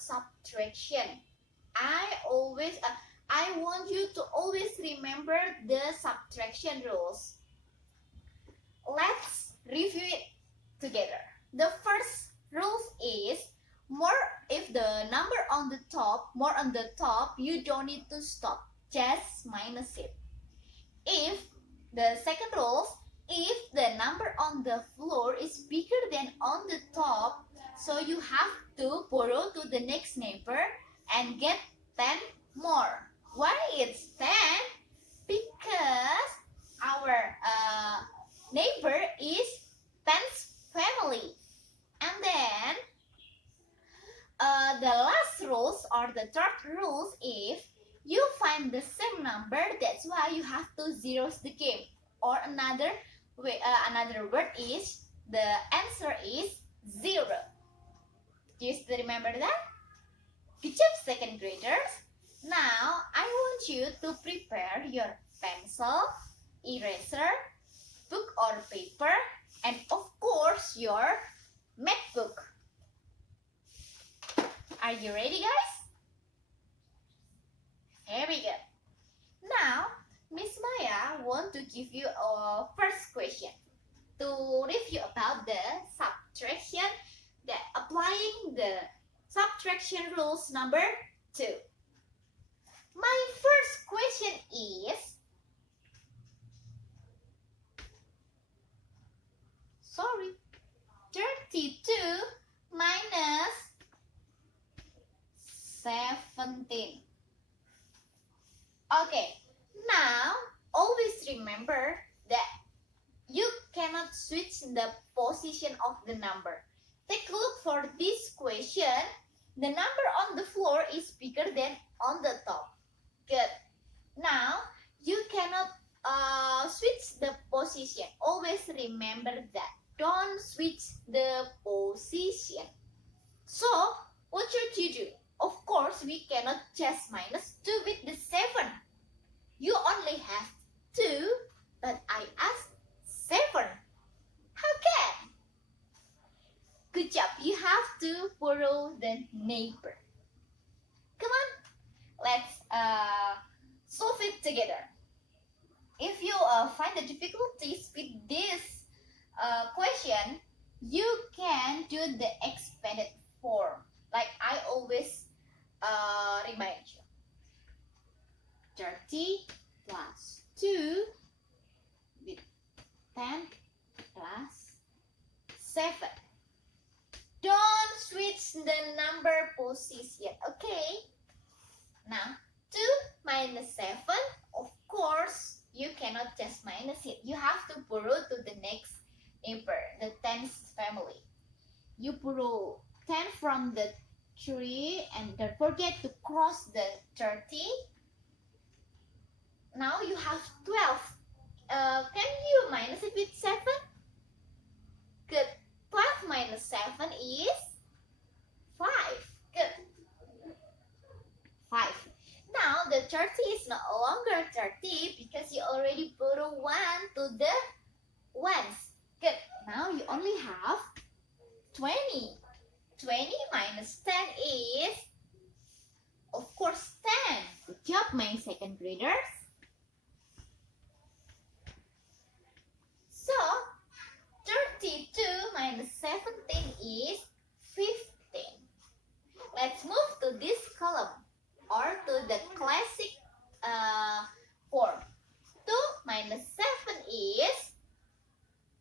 about subtraction. I want you to always remember the subtraction rules. Let's review it together. The first rule is if the number more on the top, you don't need to stop, just minus it. If the second rule, if the number on the floor is bigger than on the top, so you have to borrow to the next neighbor and get 10 more. Why it's 10? Because our neighbor is 10's family. And then the last rules or the third rules, if you find the same number, that's why you have to zero the game. Or another word is the answer is 0. Do you still remember that? Good job, second graders. Now I want you to prepare your pencil, eraser, book or paper, and of course your math book. Are you ready, guys? Very good. Now, Miss Maya want to give you a first question to review about the subtraction, applying the subtraction rules number 2. My first question is, sorry, 32 minus 17. Okay, now always remember that you cannot switch the position of the number. Take a look for this question. The number on the floor is bigger than on the top. Good. Now, you cannot switch the position. Always remember that. Don't switch the position. So, what should you do? Of course, we cannot just minus 2 with the 7. You only have 2, but I asked 7. How can? Good job. You have to borrow the neighbor. Come on. Let's solve it together. If you find the difficulties with this question, you can do the expanded form. Like I always remind you. 30 plus 2 with 10 plus 7. Don't switch the number position, okay? Now, 2 minus 7, of course, you cannot just minus it. You have to borrow to the next neighbor, the 10th family. You borrow 10 from the 3 and don't forget to cross the 30. Now you have 12. Can you minus it with 7? Good. 12 minus 7 is 5. Good. 5. Now the 30 is no longer 30 because you already borrow 1 to the ones. Good. Now you only have 20. 20 minus 10 is, of course, 10. Good job, my second graders. So, 32 minus 17 is 15. Let's move to this column or to the classic form. 2 minus 7 is,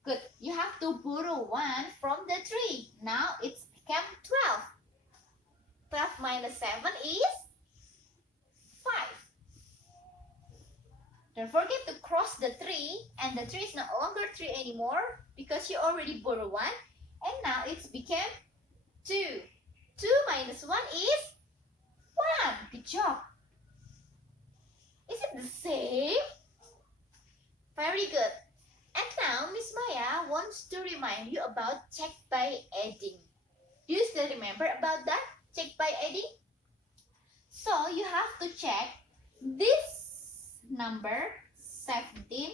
good, you have to borrow 1 from the 3. Now it's become 12. 12 minus 7 is 5. Don't forget to cross the 3, and the 3 is no longer 3 anymore because you already borrowed 1, and now it's became 2. 2 minus 1 is 1. Good job. Is it the same? Very good. And now Miss Maya wants to remind you about check by adding. Do you still remember about that? Check by adding? So you have to check this number 17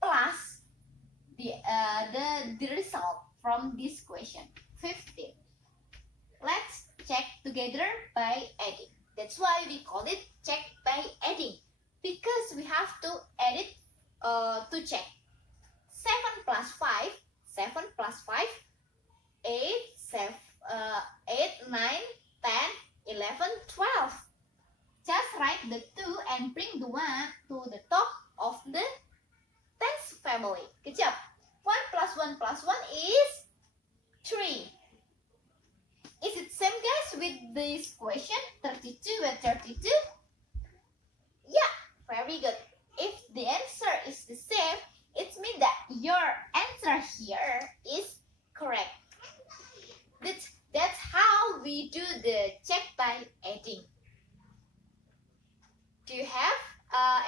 plus the result from this question 15. Let's check together. together by adding. That's why we call it check by adding, because we have to add it to check. 7 plus 5, 7 plus 5, 8, 7, 8, 9, 10, 11, 12. Just write the 2 and bring the 1 to the top of the tens family. Good job. 1 plus 1 plus 1 is 3. Is it same, guys, with this question? 32 and 32? Yeah, very good. If the answer is the same, it means that your answer here is correct. That's how we do the check by adding. Do you have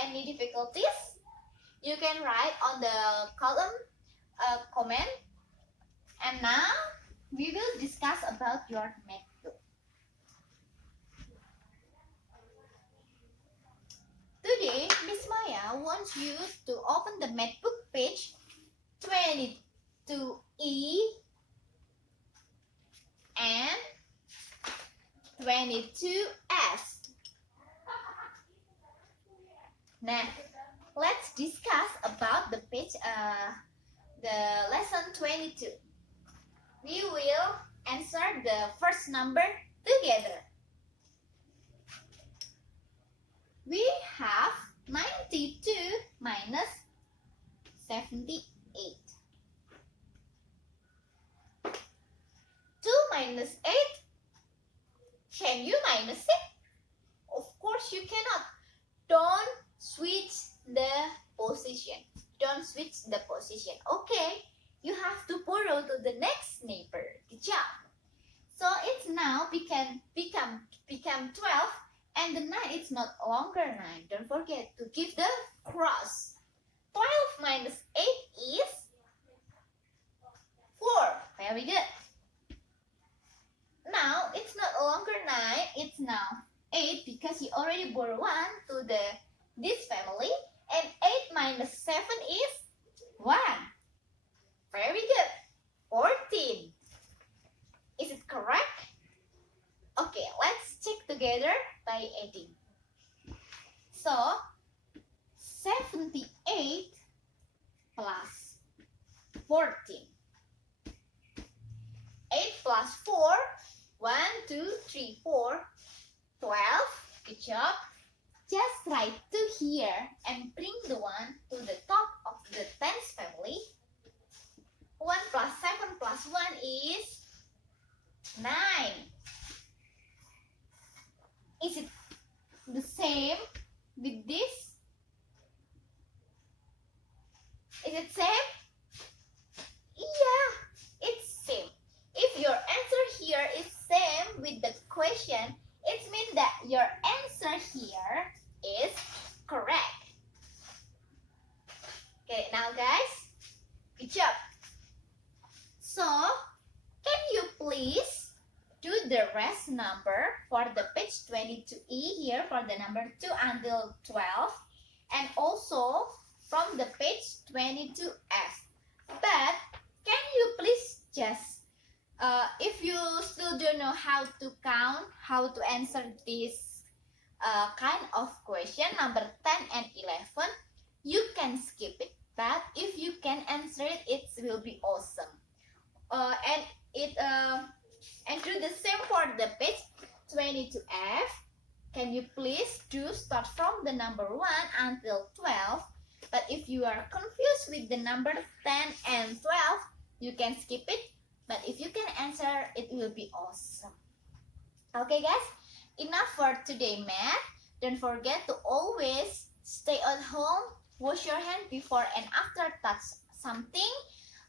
any difficulties? You can write on the column comment. And now we will discuss about your math book. Today, Miss Maya wants you to open the math book page 22E and 22S. Now, let's discuss about the page, the lesson 22. We will answer the first number together. We have 92 minus 78. 2 minus 8. Can you minus it? Of course you cannot. Don't switch the position. Don't switch the position. Okay, you have to borrow to the next neighbor. Good job. So it's now become 12, and the 9 is not longer 9. Don't forget to give the cross. 12 minus 8 is 4. Very good. Now it's not longer 9. It's now 8 because you already borrow 1 to this family, and 8 minus 7 is 1. Very good. 14. Is it correct? Okay, let's check together by adding. So 78 plus 14. 8 plus 4. 1, 2, 3, 4. 12. Good job. Just write 2 here and bring the 1 to the top of the tens family. 1 plus 7 plus 1 is 9. Is it the same with this? Is it same? Yeah, it's same. If your answer here is same with the question, it means that your answer here is correct. Okay, now guys, good job. So, can you please do the rest number for the page 22E here for the number 2 until 12, and also from the page 22F. But can you please just, if you still don't know how to count, how to answer this kind of question, number 10 and 11, you can skip it. But if you can answer it, it will be awesome. And do the same for the page 22F. Can you please do start from the number 1 until 12? But if you are confused with the number 10 and 12, you can skip it. But if you can answer, it will be awesome. Okay guys, enough for today math. Don't forget to always stay at home, wash your hand before and after touch something.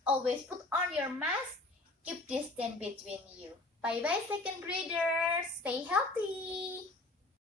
Always put on your mask. Keep distance between you. Bye-bye second graders. Stay healthy.